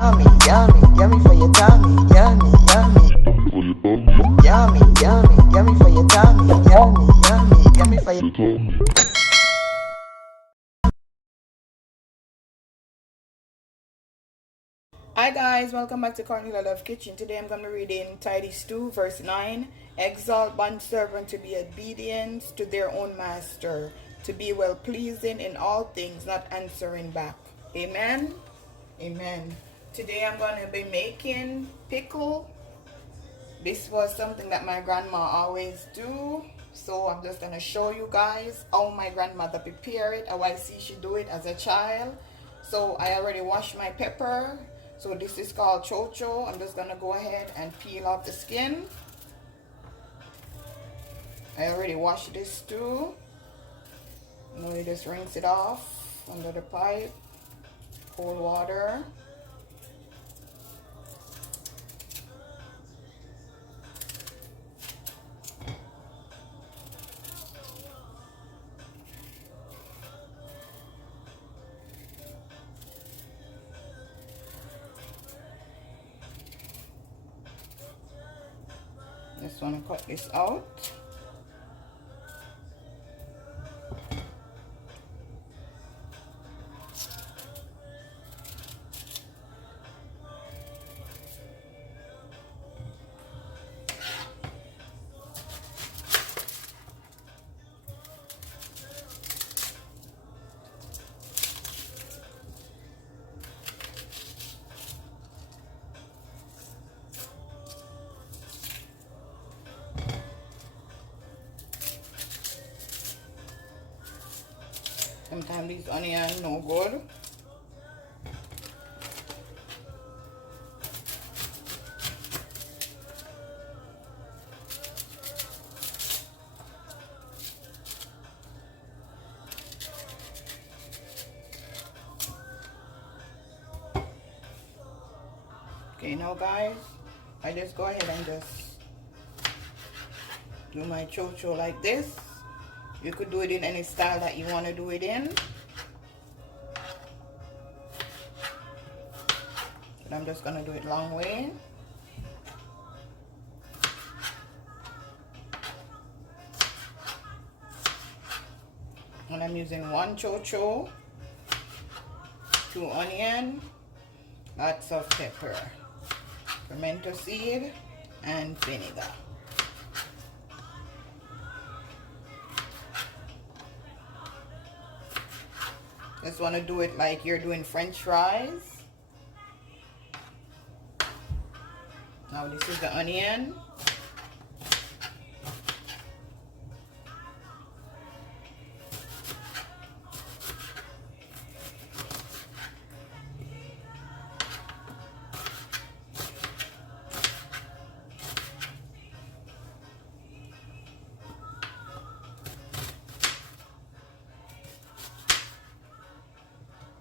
Yummy, yummy, yummy for your tummy. Yummy, yummy. Yummy, yummy, yummy for your tummy. Yummy, yummy, yummy for your tummy. Hi guys, welcome back to Cornelialove Kitchen. Today I'm going to be reading Titus 2 verse 9. Exalt bondservant to be obedient to their own master, to be well pleasing in all things, not answering back. Amen. Amen. Today I'm going to be making pickle. This was something that my grandma always do. So I'm just going to show you guys how my grandmother prepare it, how I see she do it as a child. So I already washed my pepper. So this is called chocho. I'm just going to go ahead and peel off the skin. I already washed this too. Now you just rinse it off under the pipe. Cold water. Just want to cut this out. Sometimes these onions no good. Okay, now guys, I just go ahead and just do my chocho like this. You could do it in any style that you want to do it in. But I'm just going to do it long way. And I'm using 1 chocho, 2 onion, lots of pepper, pimento seed, and vinegar. Just want to do it like you're doing French fries. Now this is the onion.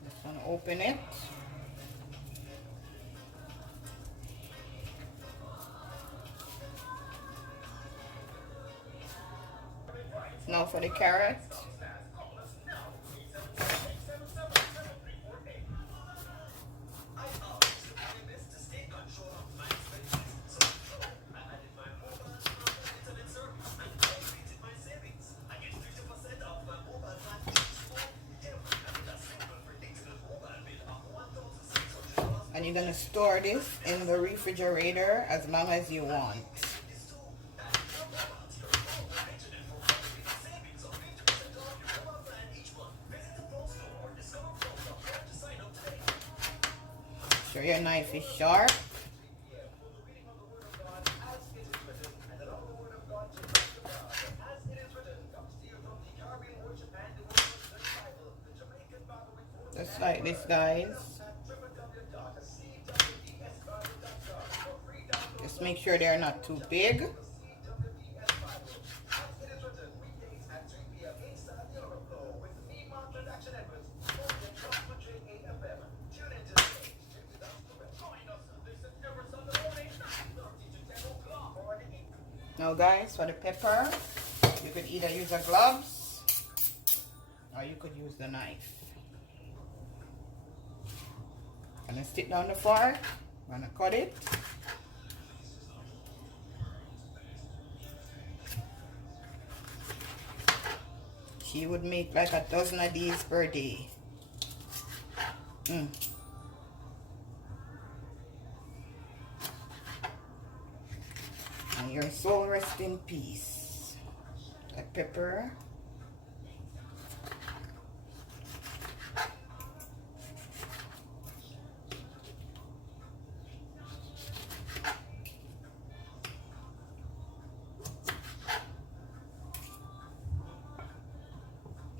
Just want to open it. Now for the carrot. And you're going to store this in the refrigerator as long as you want. Sure your knife is sharp. Just like this, guys. Just make sure they're not too big. Now guys, for the pepper, you could either use the gloves or you could use the knife. I'm gonna stick down the fork. I'm gonna cut it. She would make like a dozen of these per day. And your soul rest in peace. Like pepper.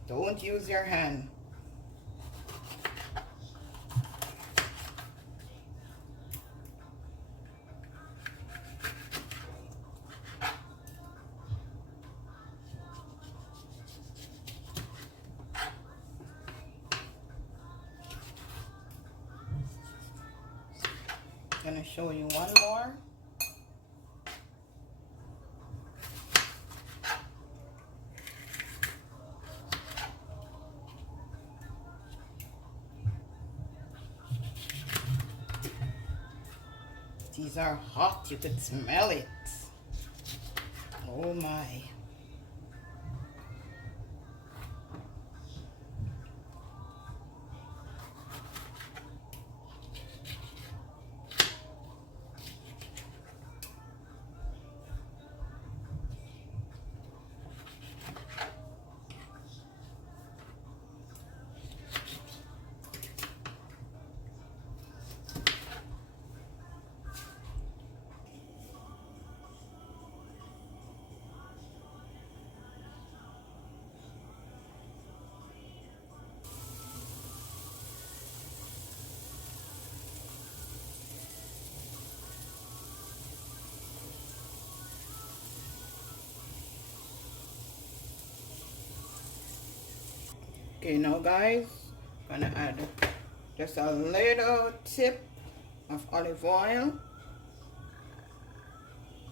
Don't use your hand. I'm gonna show you one more. These are hot, you could smell it. Oh my. Okay, now guys, I'm gonna add just a little tip of olive oil,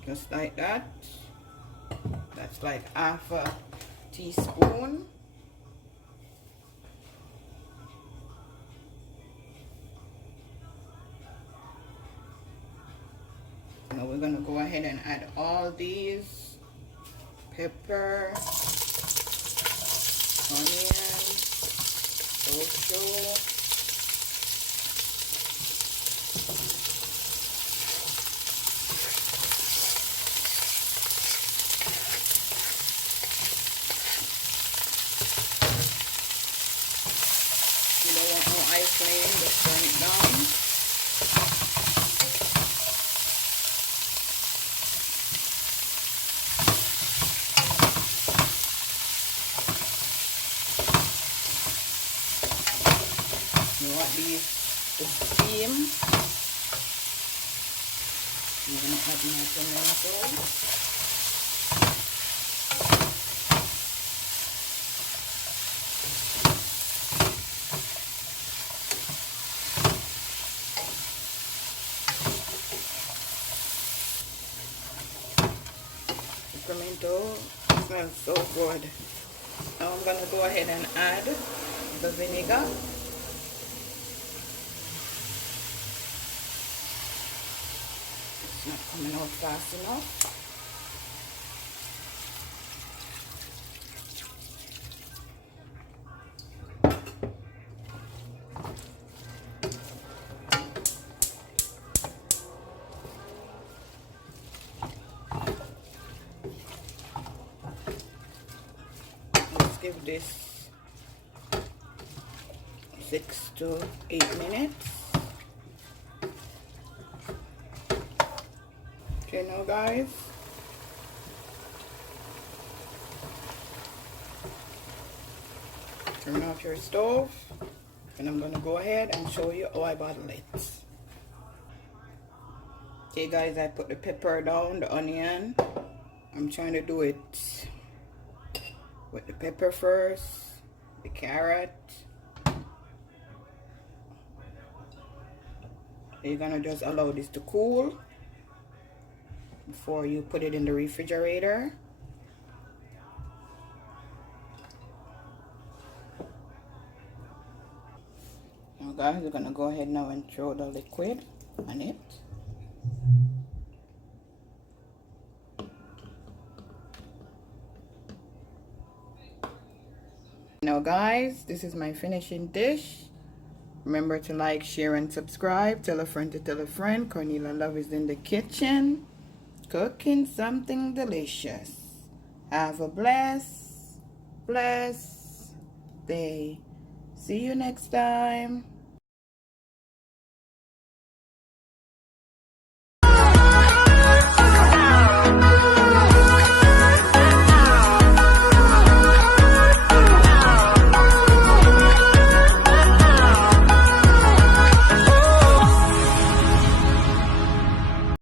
just like that. That's like half a teaspoon. Now we're gonna go ahead and add all these: pepper, onion, also you don't want no high flame, just turn it down. You want these to steam. You're gonna add my pimento. The pimento smells so good. Now I'm gonna go ahead and add the vinegar. It's not coming out fast enough. Let's give this 6 to 8 minutes. Okay, now guys, turn off your stove, and I'm gonna go ahead and show you how I bottle it. Okay guys, I put the pepper down, the onion. I'm trying to do it with the pepper first, the carrot. You're gonna just allow this to cool before you put it in the refrigerator. Now guys, we're gonna go ahead now and throw the liquid on it. Now guys, this is my finishing dish. Remember to like, share, and subscribe. Tell a friend to tell a friend. Cornelialove is in the kitchen cooking something delicious. Have a blessed day. See you next time.